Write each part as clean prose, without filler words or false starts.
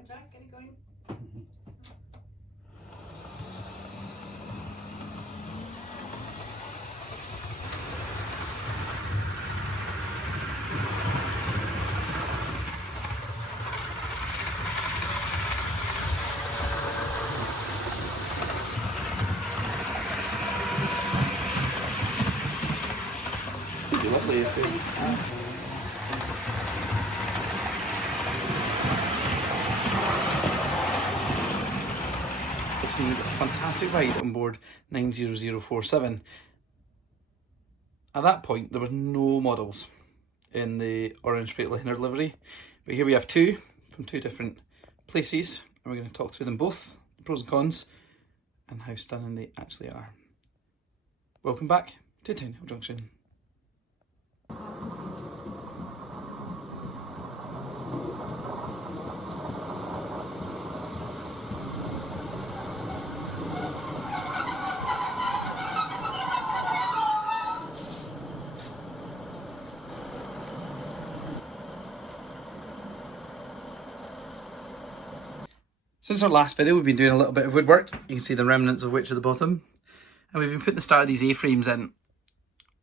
my jack, get it going. Lovely, I think. It's a fantastic ride on board 90047. At that point, there were no models in the orange Freightliner livery, but here we have two from two different places, and we're going to talk through them both, the pros and cons, and how stunning they actually are. Welcome back to Townhill Junction. Since our last video, we've been doing a little bit of woodwork. You can see the remnants of which at the bottom. And we've been putting the start of these A-frames in.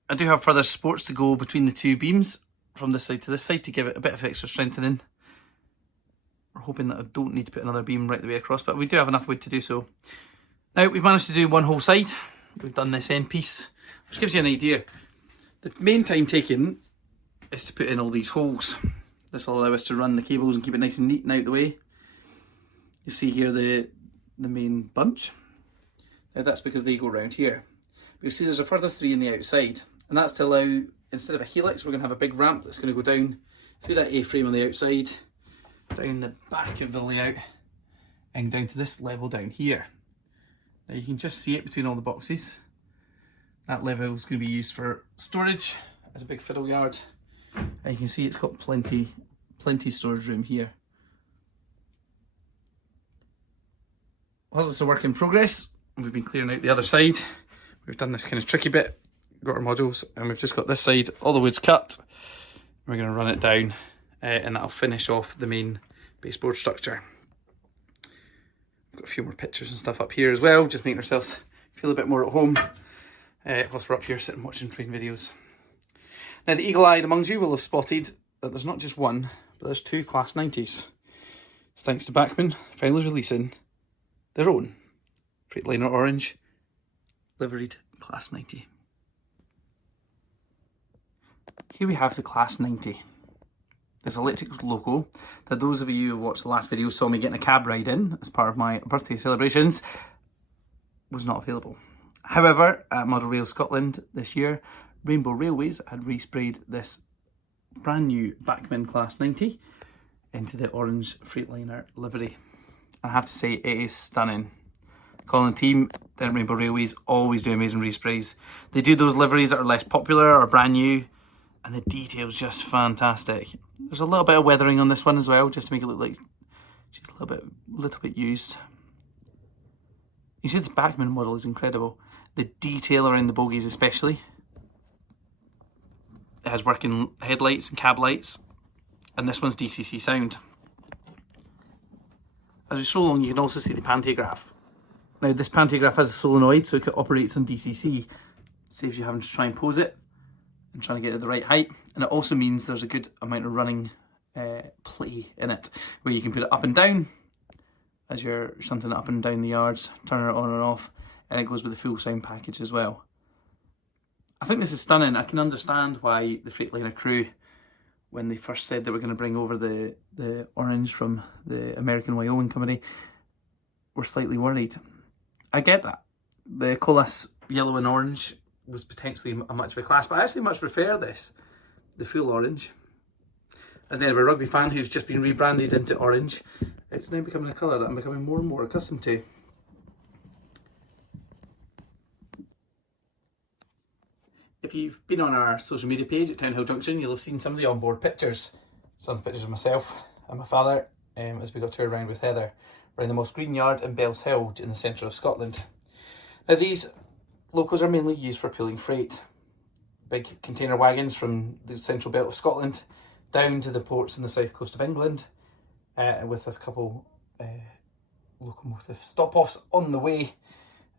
I do have further supports to go between the two beams from this side to this side to give it a bit of extra strengthening. We're hoping that I don't need to put another beam right the way across, but we do have enough wood to do so. Now, we've managed to do one whole side. We've done this end piece, which gives you an idea. The main time taken is to put in all these holes. This will allow us to run the cables and keep it nice and neat and out the way. You see here the main bunch. Now that's because they go around here. But you see there's a further three on the outside, and that's to allow, instead of a helix, we're going to have a big ramp that's going to go down through that A-frame on the outside, down the back of the layout, and down to this level down here. Now you can just see it between all the boxes. That level is going to be used for storage as a big fiddle yard, and you can see it's got plenty storage room here. Whilst it's a work in progress, we've been clearing out the other side. We've done this kind of tricky bit, got our modules, and we've just got this side, all the wood's cut. We're going to run it down, and that'll finish off the main baseboard structure. We've got a few more pictures and stuff up here as well, just making ourselves feel a bit more at home whilst we're up here sitting watching train videos. Now, the eagle-eyed amongst you will have spotted that there's not just one, but there's two Class 90s. Thanks to Bachman finally releasing their own Freightliner Orange liveried Class 90. Here we have the Class 90. This electric loco that those of you who watched the last video saw me getting a cab ride in as part of my birthday celebrations was not available. However, at Model Rail Scotland this year, Rainbow Railways had resprayed this brand new Bachman Class 90 into the orange Freightliner livery. I have to say, it is stunning. Colin and team at Rainbow Railways always do amazing resprays. They do those liveries that are less popular or brand new, and the detail's just fantastic. There's a little bit of weathering on this one as well, just to make it look like she's a little bit used. You see, the Bachman model is incredible. The detail around the bogies especially. It has working headlights and cab lights, and this one's DCC sound. As we stroll along, you can also see the pantograph. Now, this pantograph has a solenoid, so it operates on DCC. Saves you having to try and pose it and trying to get it the right height. And it also means there's a good amount of running play in it, where you can put it up and down as you're shunting it up and down the yards, turning it on and off, and it goes with the full sound package as well. I think this is stunning. I can understand why the Freightliner crew, when they first said they were going to bring over the orange from the American Wyoming company, were slightly worried. I get that. The Colas yellow and orange was potentially a much of a class, but I actually much prefer this, the full orange. As an Edinburgh Rugby fan who's just been rebranded into orange, it's now becoming a colour that I'm becoming more and more accustomed to. If you've been on our social media page at Townhill Junction, you'll have seen some of the onboard pictures. Some of the pictures of myself and my father as we got to around with Heather. We're in the Moss Green Yard in Bells Hill in the centre of Scotland. Now, these locos are mainly used for pulling freight. Big container wagons from the central belt of Scotland down to the ports in the south coast of England, with a couple locomotive stop-offs on the way,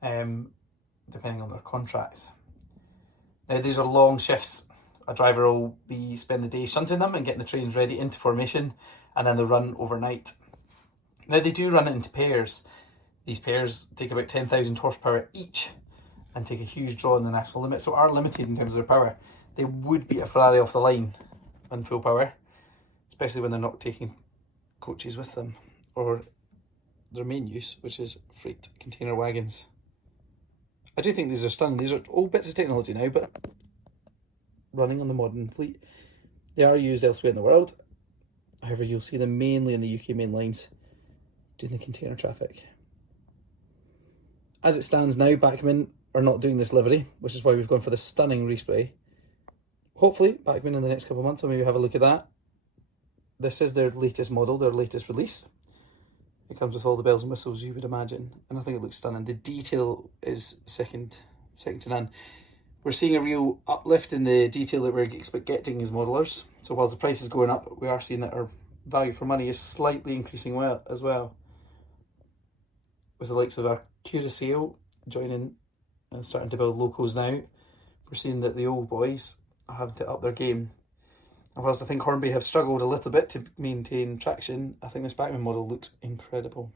depending on their contracts. Now these are long shifts. A driver will spend the day shunting them and getting the trains ready into formation, and then they run overnight. Now they do run it into pairs. These pairs take about 10,000 horsepower each and take a huge draw in the national limit, so are limited in terms of their power. They would beat a Ferrari off the line on full power, especially when they're not taking coaches with them, or their main use, which is freight container wagons. I do think these are stunning. These are old bits of technology now, but running on the modern fleet. They are used elsewhere in the world. However, you'll see them mainly in the UK main lines doing the container traffic. As it stands now, Bachman are not doing this livery, which is why we've gone for the stunning respray. Hopefully, Bachman in the next couple of months will maybe have a look at that. This is their latest model, their latest release. It comes with all the bells and whistles you would imagine, and I think it looks stunning. The detail is second to none. We're seeing a real uplift in the detail that we're getting as modelers. So whilst the price is going up, we are seeing that our value for money is slightly increasing as well. With the likes of our Curaçao joining and starting to build locos now, we're seeing that the old boys are having to up their game. And whilst I think Hornby have struggled a little bit to maintain traction, I think this Bachman model looks incredible.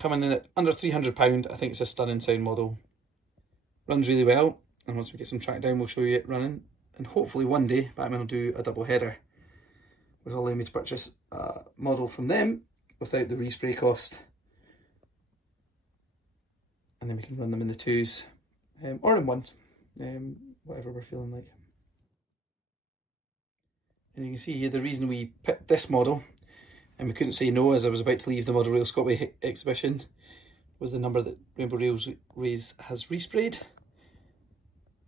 Coming in at under £300, I think it's a stunning sound model. Runs really well, and once we get some track down, we'll show you it running. And hopefully one day, Bachman will do a double header, which will allow me to purchase a model from them without the respray cost. And then we can run them in the twos, or in ones, whatever we're feeling like. And you can see here the reason we picked this model, and we couldn't say no as I was about to leave the Model Rail Scotway exhibition, was the number that Rainbow Railways has resprayed.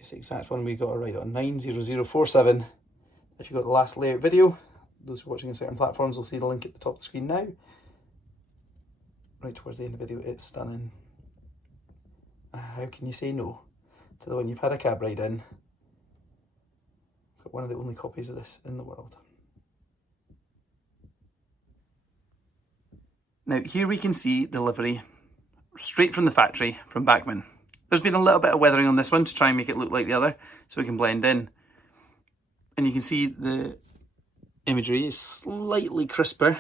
It's the exact one we got it right on, 90047. If you got the last layout video, those who are watching on certain platforms will see the link at the top of the screen now. Right towards the end of the video, it's stunning. How can you say no to the one you've had a cab ride in? Got one of the only copies of this in the world. Now here we can see the livery straight from the factory from Bachman. There's been a little bit of weathering on this one to try and make it look like the other so we can blend in. And you can see the imagery is slightly crisper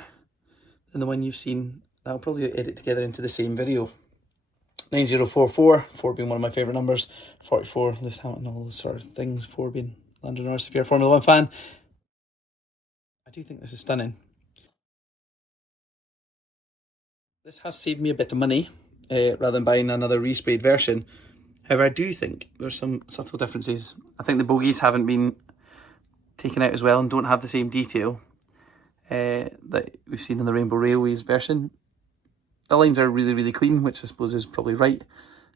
than the one you've seen. I'll probably edit together into the same video. 9044, 4 being one of my favourite numbers, 44, Lewis Hamilton, all those sort of things, 4 being Lando Norris if you're a Formula 1 fan. I do think this is stunning. This has saved me a bit of money rather than buying another resprayed version. However, I do think there's some subtle differences. I think the bogies haven't been taken out as well and don't have the same detail that we've seen in the Rainbow Railways version. The lines are really, really clean, which I suppose is probably right.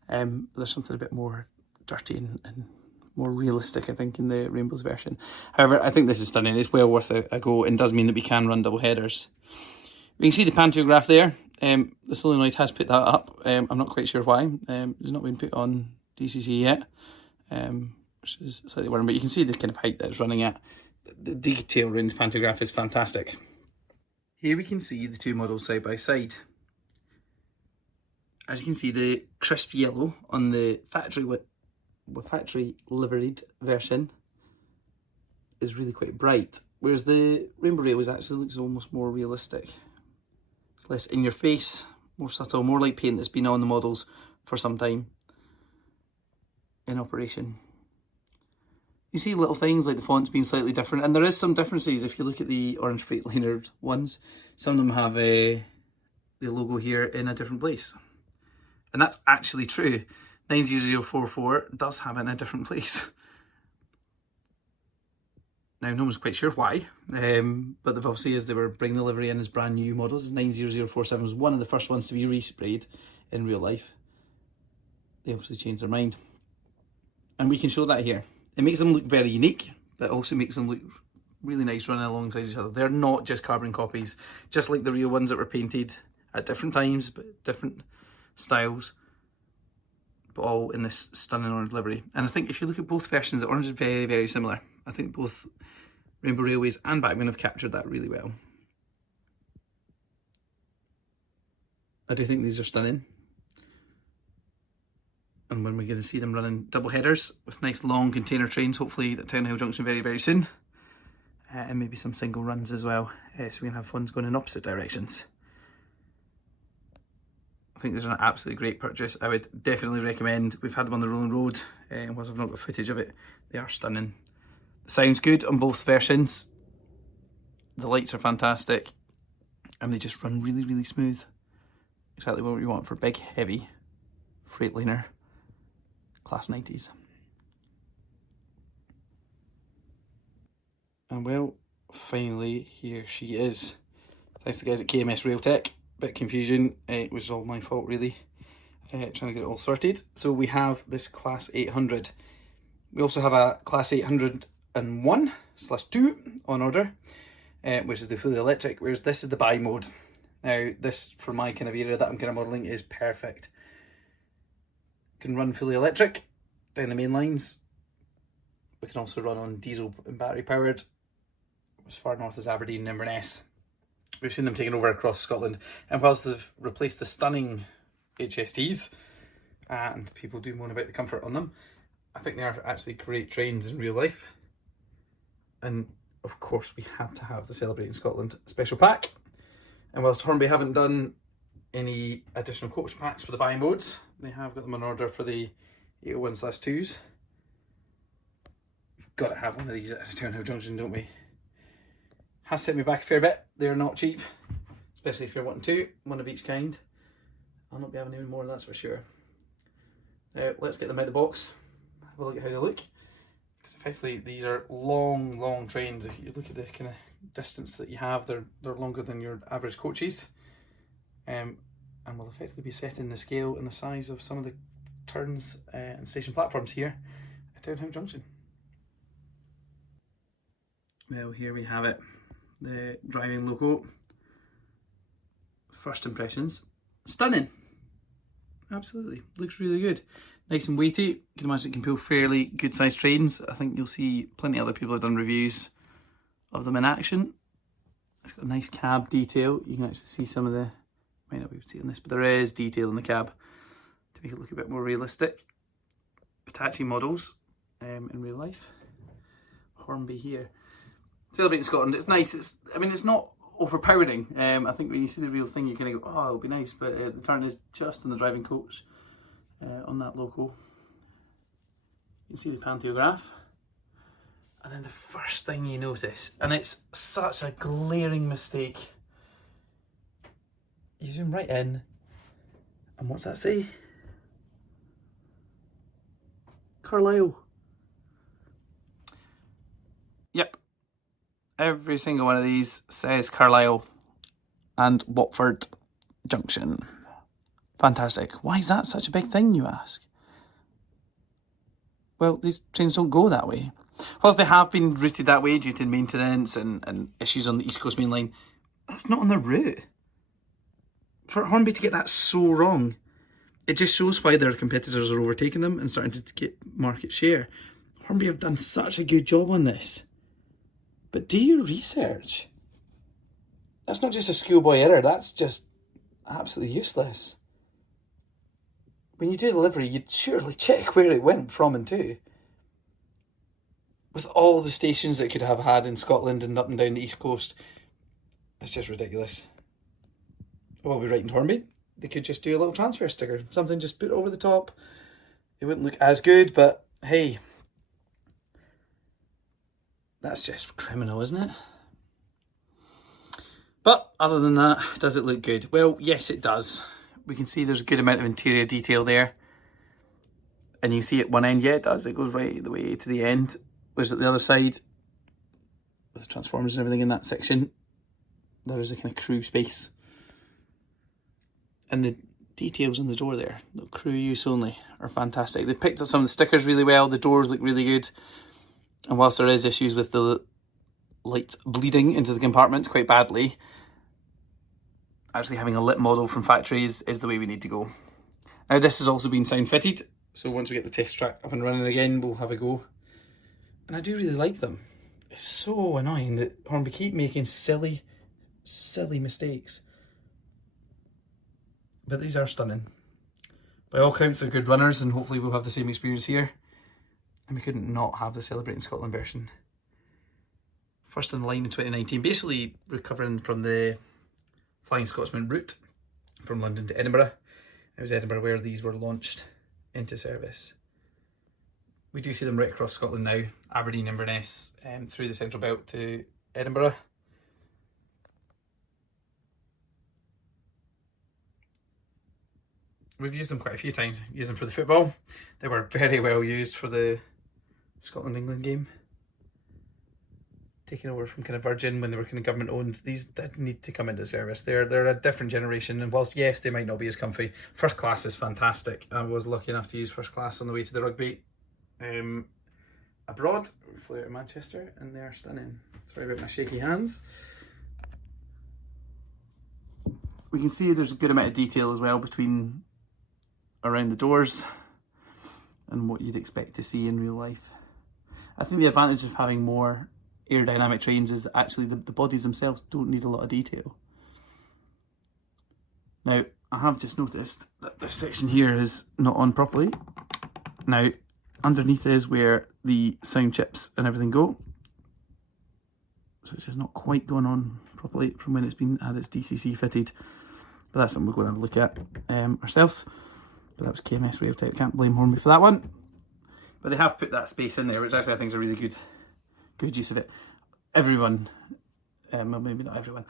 But there's something a bit more dirty and more realistic, I think, in the Rainbows version. However, I think this is stunning. It's well worth a go and does mean that we can run double headers. We can see the pantograph there. The solenoid has put that up. I'm not quite sure why. It's not been put on DCC yet, which is slightly worrying. But you can see the kind of height that it's running at. The detail in the pantograph is fantastic. Here we can see the two models side by side. As you can see, the crisp yellow on the factory liveried version is really quite bright, whereas the Rainbow Railways actually looks almost more realistic. It's less in your face, more subtle, more like paint that's been on the models for some time in operation. You see little things like the fonts being slightly different, and there is some differences if you look at the orange Freightliner ones. Some of them have the logo here in a different place. And that's actually true. 90044 does have it in a different place. Now, no one's quite sure why, but they've obviously, as they were bringing the livery in as brand new models, 90047 was one of the first ones to be resprayed in real life. They obviously changed their mind. And we can show that here. It makes them look very unique, but also makes them look really nice running alongside each other. They're not just carbon copies, just like the real ones that were painted at different times, but different styles, but all in this stunning orange livery. And I think if you look at both versions, the orange is very, very similar. I think both Rainbow Railways and Bachman have captured that really well. I do think these are stunning. And when we're going to see them running double headers with nice long container trains, hopefully at Townhill Junction very, very soon. And maybe some single runs as well, so we can have ones going in opposite directions. I think these are an absolutely great purchase. I would definitely recommend. We've had them on the rolling road, and whilst I've not got footage of it, they are stunning. The sound's good on both versions. The lights are fantastic, and they just run really, really smooth. Exactly what you want for big, heavy Freightliner Class 90s. And well, finally, here she is. Thanks to the guys at KMS Rail Tech. Bit of confusion, it was all my fault really. Trying to get it all sorted. So we have this Class 800. We also have a Class 801/2 on order, which is the fully electric, whereas this is the Bi-Mode. Now this, for my kind of area that I'm kind of modelling, is perfect. Can run fully electric down the main lines. We can also run on diesel and battery powered as far north as Aberdeen and Inverness. We've seen them taken over across Scotland, and whilst they've replaced the stunning HSTs, and people do moan about the comfort on them, I think they are actually great trains in real life. And of course we had to have the Celebrating Scotland special pack. And whilst Hornby haven't done any additional coach packs for the Bi-Modes, they have got them on order for the 801/2s. We've got to have one of these at Townhill Junction, don't we? Has set me back a fair bit. They're not cheap, especially if you're wanting two, one of each kind. I'll not be having any more, that's for sure. Now let's get them out of the box, have a look at how they look. Because effectively these are long, long trains. If you look at the kind of distance that you have, they're longer than your average coaches. And will effectively be setting the scale and the size of some of the turns and station platforms here at Townhill Junction. Well, here we have it. The driving loco. First impressions, stunning. Absolutely, looks really good. Nice and weighty. You can imagine it can pull fairly good sized trains. I think you'll see plenty of other people have done reviews of them in action. It's got a nice cab detail. You can actually see some of the, might not be able to see on this, but there is detail in the cab to make it look a bit more realistic. Hitachi models in real life. Hornby here. Celebrating Scotland, it's nice. I mean, it's not overpowering. I think when you see the real thing, you kind of go, oh, it'll be nice, but the turn is just in the driving coach on that loco. You can see the pantograph. And then the first thing you notice, and it's such a glaring mistake, you zoom right in, and what's that say? Carlisle. Yep. Every single one of these says Carlisle and Watford Junction. Fantastic. Why is that such a big thing, you ask? Well, these trains don't go that way. Whilst they have been routed that way due to maintenance and issues on the East Coast Main Line, that's not on the route. For Hornby to get that so wrong, it just shows why their competitors are overtaking them and starting to get market share. Hornby have done such a good job on this. But do your research. That's not just a schoolboy error, that's just absolutely useless. When you do delivery, you'd surely check where it went from and to. With all the stations that it could have had in Scotland and up and down the East Coast, it's just ridiculous. Well, we're writing to Hornby. They could just do a little transfer sticker, something just put over the top. It wouldn't look as good, but hey, that's just criminal, isn't it? But other than that, does it look good? Well, yes, it does. We can see there's a good amount of interior detail there. And you can see at one end, yeah, it does. It goes right the way to the end. Whereas at the other side, with the transformers and everything in that section, there is a kind of crew space. And the details on the door there, the crew use only, are fantastic. They picked up some of the stickers really well. The doors look really good. And whilst there is issues with the light bleeding into the compartments quite badly, actually having a lit model from factories is the way we need to go. Now this has also been sound fitted, so once we get the test track up and running again, we'll have a go. And I do really like them. It's so annoying that Hornby keep making silly mistakes. But these are stunning. By all counts, they're good runners, and hopefully we'll have the same experience here. And we couldn't not have the Celebrating Scotland version. First in the line in 2019, basically recovering from the Flying Scotsman route from London to Edinburgh. It was Edinburgh where these were launched into service. We do see them right across Scotland now, Aberdeen, Inverness, through the Central Belt to Edinburgh. We've used them quite a few times. Used them for the football. They were very well used for the Scotland-England game. Taken over from kind of Virgin when they were kind of government owned. These did need to come into service. They're a different generation, and whilst yes, they might not be as comfy, first class is fantastic. I was lucky enough to use first class on the way to the rugby abroad. We flew out of Manchester, and they're stunning. Sorry about my shaky hands. We can see there's a good amount of detail as well between around the doors and what you'd expect to see in real life. I think the advantage of having more aerodynamic trains is that actually the bodies themselves don't need a lot of detail. Now, I have just noticed that this section here is not on properly. Now, underneath is where the sound chips and everything go. So it's just not quite going on properly from when it's had its DCC fitted. But that's something we're going to look at ourselves. But that was KMS Rail Tech. Can't blame Hornby for that one. But they have put that space in there, which actually I think is a really good use of it. Everyone, well, maybe not everyone,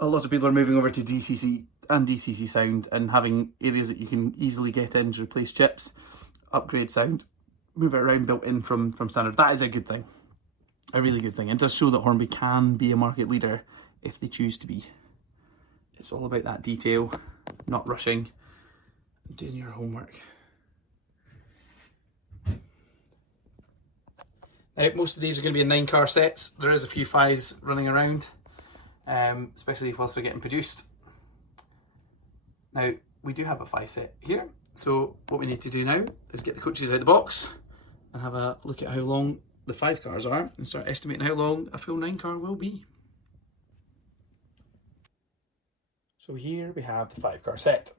a lot of people are moving over to DCC and DCC sound and having areas that you can easily get in to replace chips, upgrade sound, move it around built in from standard. That is a good thing, a really good thing. It does show that Hornby can be a market leader if they choose to be. It's all about that detail, not rushing, doing your homework. Now, most of these are going to be in 9-car sets. There is a few 5s running around, especially whilst they're getting produced. Now, we do have a 5 set here, so what we need to do now is get the coaches out of the box and have a look at how long the 5 cars are and start estimating how long a full 9-car will be. So here we have the 5-car set.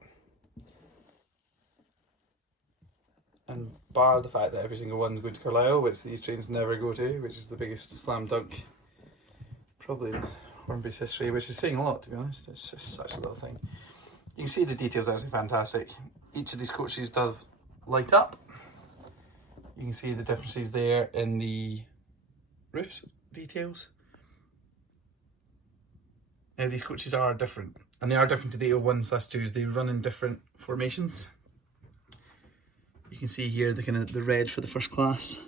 And bar the fact that every single one's going to Carlisle, which these trains never go to, which is the biggest slam dunk probably in Hornby's history, which is saying a lot, to be honest. It's just such a little thing. You can see the details are actually fantastic. Each of these coaches does light up. You can see the differences there in the roofs details. Now these coaches are different, and they are different to the 801/2s. They run in different formations. You can see here the kind of the red for the first class.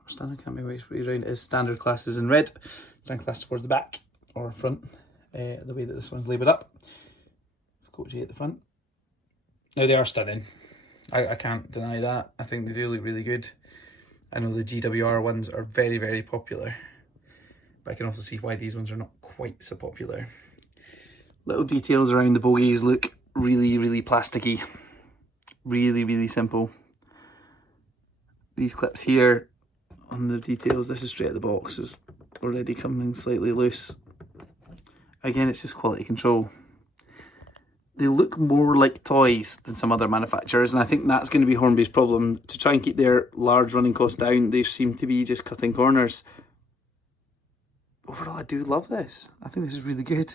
Or standard, can't remember which way around it is. Standard class is in red. Standard class towards the back or front, the way that this one's labelled up. It's Coach A at the front. Now they are stunning. I can't deny that. I think they do look really good. I know the GWR ones are very, very popular. But I can also see why these ones are not quite so popular. Little details around the bogies look really, really plasticky. Really, really simple. These clips here on the details, this is straight at the box, is already coming slightly loose. Again, it's just quality control. They look more like toys than some other manufacturers, and I think that's going to be Hornby's problem. To try and keep their large running costs down, they seem to be just cutting corners. Overall, I do love this. I think this is really good.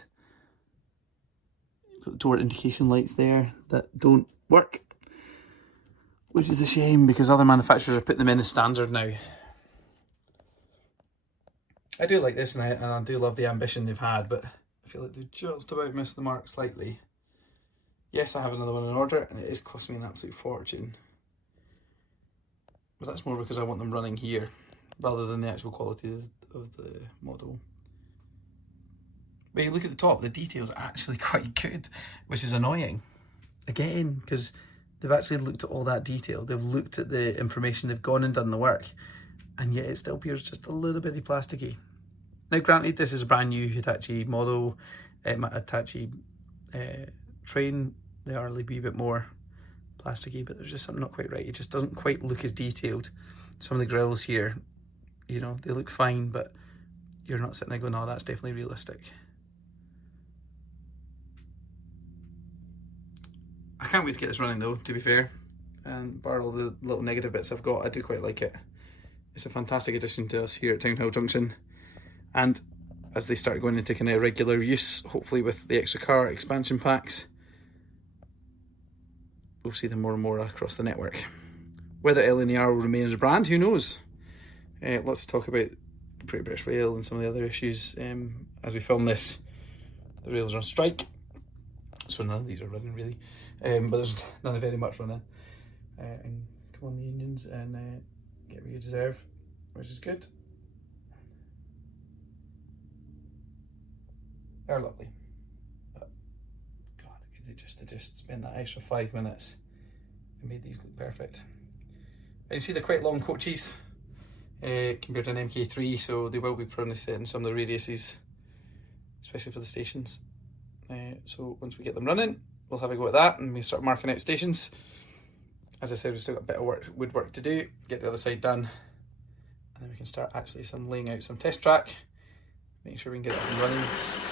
Got door indication lights there that don't work, which is a shame because other manufacturers are putting them in as standard now. I do like this, and I do love the ambition they've had, but I feel like they've just about missed the mark slightly. Yes, I have another one in order, and it is costing me an absolute fortune. But that's more because I want them running here, rather than the actual quality of the model. But you look at the top, the detail's actually quite good, which is annoying. Again, because they've actually looked at all that detail. They've looked at the information, they've gone and done the work, and yet it still appears just a little bitty plasticky. Now granted, this is a brand new Hitachi model, Hitachi train. They are a wee bit more plasticky, but there's just something not quite right. It just doesn't quite look as detailed. Some of the grills here, you know, they look fine, but you're not sitting there going, oh, that's definitely realistic. I can't wait to get this running though, to be fair. And bar all the little negative bits I've got, I do quite like it. It's a fantastic addition to us here at Townhill Junction. And as they start going into kind of regular use, hopefully with the extra car expansion packs, we'll see them more and more across the network. Whether LNER will remain as a brand, who knows? Lots to talk about Great British Rail and some of the other issues. As we film this, the rails are on strike, so none of these are running really, but there's none of very much running. And come on the unions and get what you deserve, which is good. They're lovely, but God, could they just spend that extra 5 minutes and made these look perfect. And you see they're quite long coaches compared to an MK3, so they will be probably setting some of the radiuses, especially for the stations. So once we get them running, we'll have a go at that and we start marking out stations. As I said, we've still got a bit of woodwork to do, get the other side done, and then we can start actually laying out some test track, making sure we can get it up and running.